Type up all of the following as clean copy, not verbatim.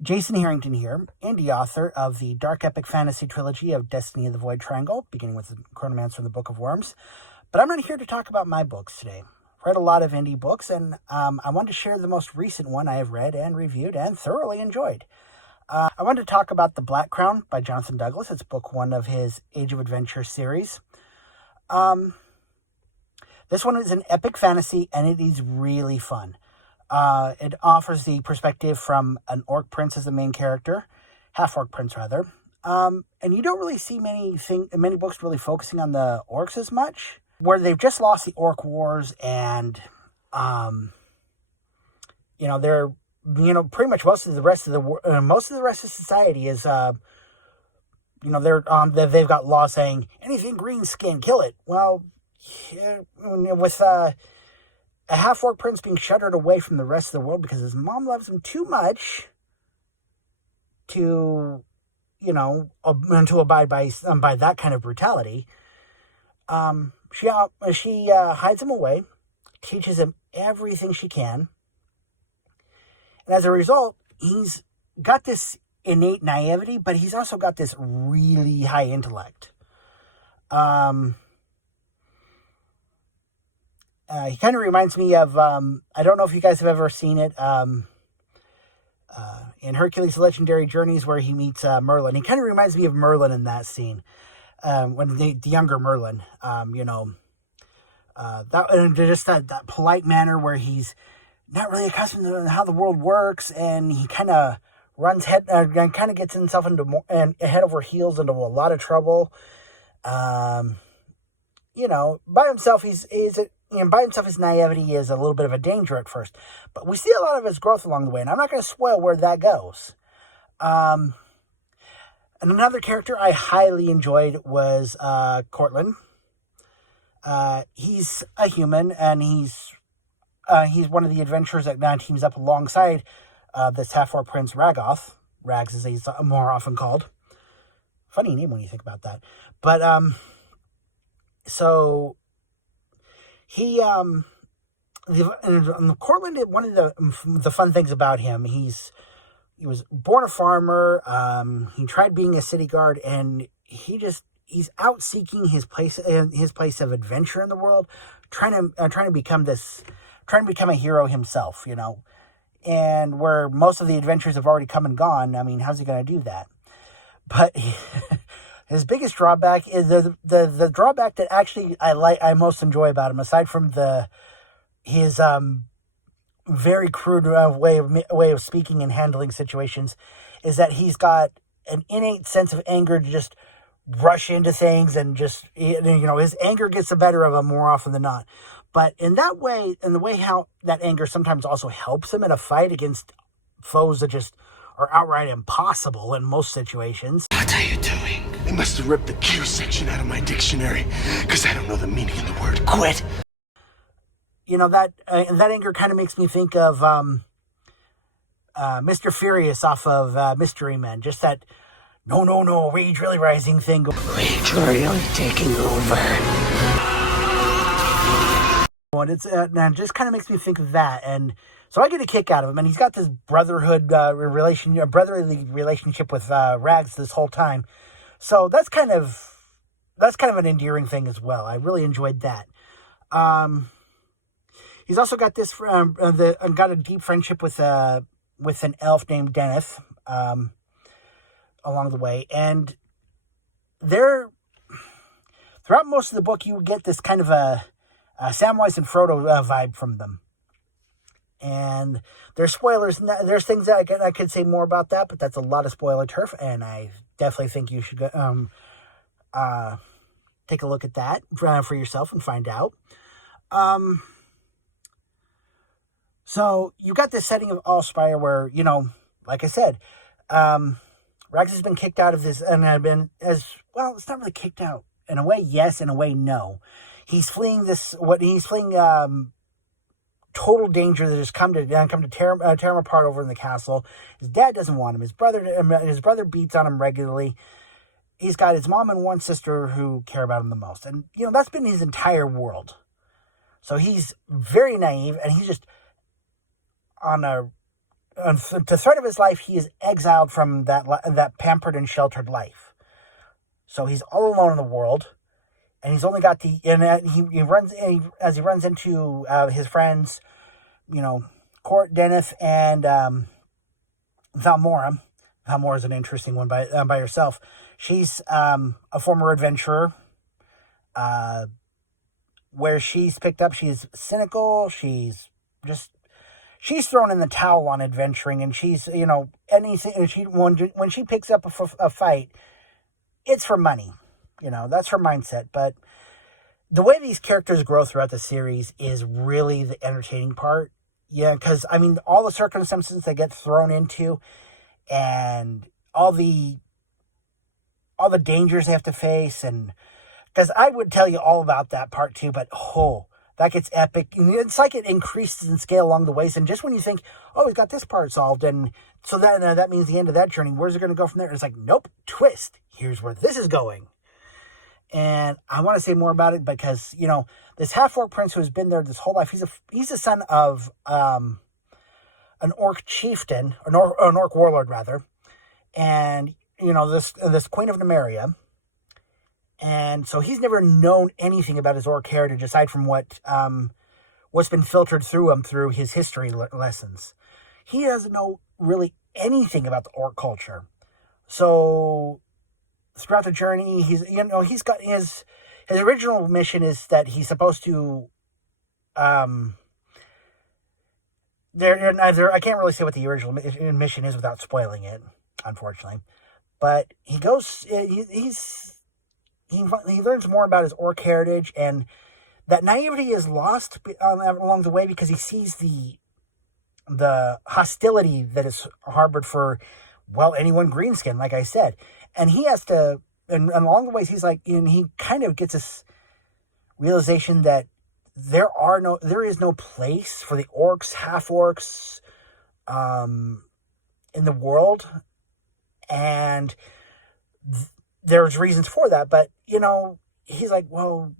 Jason Harrington here, indie author of the dark epic fantasy trilogy of Destiny of the Void Triangle, beginning with the Chronomancer and the Book of Worms. But I'm not here to talk about my books today. I've read a lot of indie books, and I wanted to share the most recent one I have read and reviewed and thoroughly enjoyed. I wanted to talk about The Black Crown by Jonathan Douglas. It's book one of his Age of Adventure series. This one is an epic fantasy, and it is really fun. It offers the perspective from an orc prince as the main character, half-orc prince rather. And you don't really see many books really focusing on the orcs as much, where they've just lost the orc wars, and they're pretty much most of the rest of society is they've got laws saying anything green skin, kill it. Well, yeah, with a half-orc prince being shuttered away from the rest of the world because his mom loves him too much to abide by that kind of brutality. She hides him away, teaches him everything she can, and as a result, he's got this innate naivety, but he's also got this really high intellect. He kind of reminds me of, I don't know if you guys have ever seen it, in Hercules' Legendary Journeys where he meets Merlin. He kind of reminds me of Merlin in that scene, when the younger Merlin, that polite manner where he's not really accustomed to how the world works, and he kind of gets himself into head over heels into a lot of trouble. By himself, by himself, his naivety is a little bit of a danger at first. But we see a lot of his growth along the way, and I'm not going to spoil where that goes. And another character I highly enjoyed was Cortland. He's a human, and he's one of the adventurers that now teams up alongside this half-orc prince Ragoth. Rags, as he's more often called. Funny name when you think about that. But, so he, Cortland, one of the fun things about him, he was born a farmer, he tried being a city guard, and he's out seeking his place of adventure in the world, trying to become a hero himself, and where most of the adventures have already come and gone. I mean, how's he going to do that? But his biggest drawback is the drawback that actually I most enjoy about him, aside from his very crude way of speaking and handling situations, is that he's got an innate sense of anger to just rush into things, and just his anger gets the better of him more often than not. But in the way how that anger sometimes also helps him in a fight against foes that just are outright impossible in most situations. What are you doing? They must have ripped the Q section out of my dictionary, because I don't know the meaning of the word quit. That anger kind of makes me think of Mr. Furious off of Mystery Men. Just that, no, rage really rising thing. Rage really taking over. And it just kind of makes me think of that, and so I get a kick out of him. And he's got this brotherly relationship with Rags this whole time. So that's kind of an endearing thing as well. I really enjoyed that. He's also got got a deep friendship with an elf named Deneth along the way, and throughout most of the book, you get this kind of a Samwise and Frodo vibe from them. And there's spoilers. There's things that I could say more about that, but that's a lot of spoiler turf, and I definitely think you should take a look at that for yourself and find out. So you got this setting of Allspire where, like I said, Rags has been kicked out of this, and it's not really kicked out. In a way, yes. In a way, no. He's fleeing total danger that has come to tear him apart over in the castle. His dad doesn't want him. His brother beats on him regularly. He's got his mom and one sister who care about him the most. And, that's been his entire world. So he's very naive, and he's just on a the threat of his life, he is exiled from that pampered and sheltered life. So he's all alone in the world, and he's only got he runs into his friends, Court, Deneth, and Valmora. Valmora is an interesting one by herself. She's a former adventurer. Where she's picked up, she's cynical. She's thrown in the towel on adventuring, and she's anything. When she picks up a fight, it's for money. That's her mindset. But the way these characters grow throughout the series is really the entertaining part. Yeah, because all the circumstances they get thrown into, and all the dangers they have to face, and because I would tell you all about that part too, but that gets epic. It's like it increases in scale along the ways, and just when you think, oh, we've got this part solved, and so that means the end of that journey. Where's it going to go from there? It's like, nope, twist. Here's where this is going. And I want to say more about it because, this half-orc prince who has been there this whole life, he's the son of an orc chieftain, an orc warlord, rather. And, this queen of Nymeria. And so he's never known anything about his orc heritage aside from what's been filtered through him through his history lessons. He doesn't know really anything about the orc culture. So throughout the journey, he's got his original mission is that he's supposed to I can't really say what the original mission is without spoiling it, unfortunately. But he goes he learns more about his orc heritage, and that naivety is lost along the way because he sees the hostility that is harbored for anyone greenskin, like I said. And he has to, and along the ways, he's like, and he kind of gets this realization that there is no place for the orcs, half-orcs, in the world. And there's reasons for that, but, he's like, well,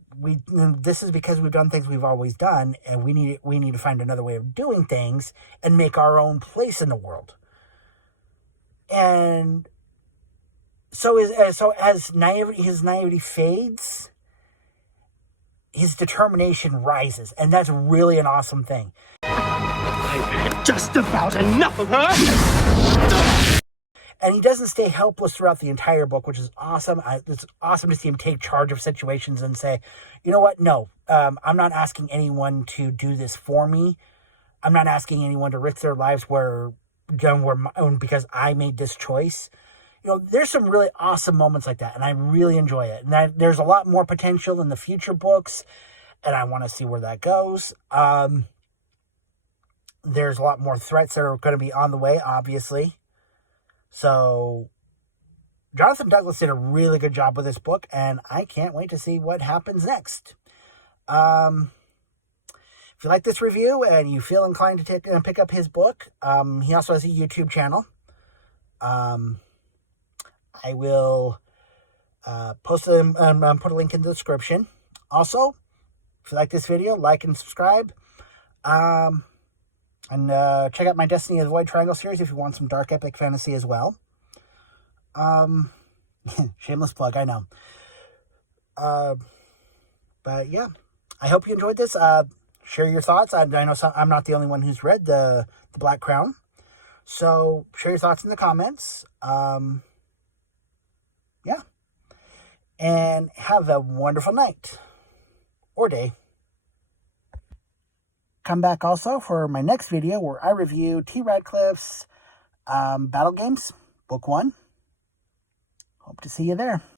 this is because we've done things we've always done, and we need to find another way of doing things and make our own place in the world. And so as his naivety fades, his determination rises, and that's really an awesome thing. I've had just about enough of her! And he doesn't stay helpless throughout the entire book, which is awesome. It's awesome to see him take charge of situations and say, you know what, no, I'm not asking anyone to do this for me. I'm not asking anyone to risk their lives because I made this choice. There's some really awesome moments like that, and I really enjoy it. And there's a lot more potential in the future books, and I want to see where that goes. There's a lot more threats that are going to be on the way, obviously. So, Jonathan Douglas did a really good job with this book, and I can't wait to see what happens next. If you like this review and you feel inclined to pick up his book, he also has a YouTube channel. I will post them and put a link in the description. Also, if you like this video, like and subscribe. And check out my Destiny of the Void Triangle series if you want some dark epic fantasy as well. Shameless plug, I know. But yeah, I hope you enjoyed this. Share your thoughts. I know I'm not the only one who's read the Black Crown. So share your thoughts in the comments. Yeah. And have a wonderful night. Or day. Come back also for my next video where I review T. Radcliffe's Battle Games, Book 1. Hope to see you there.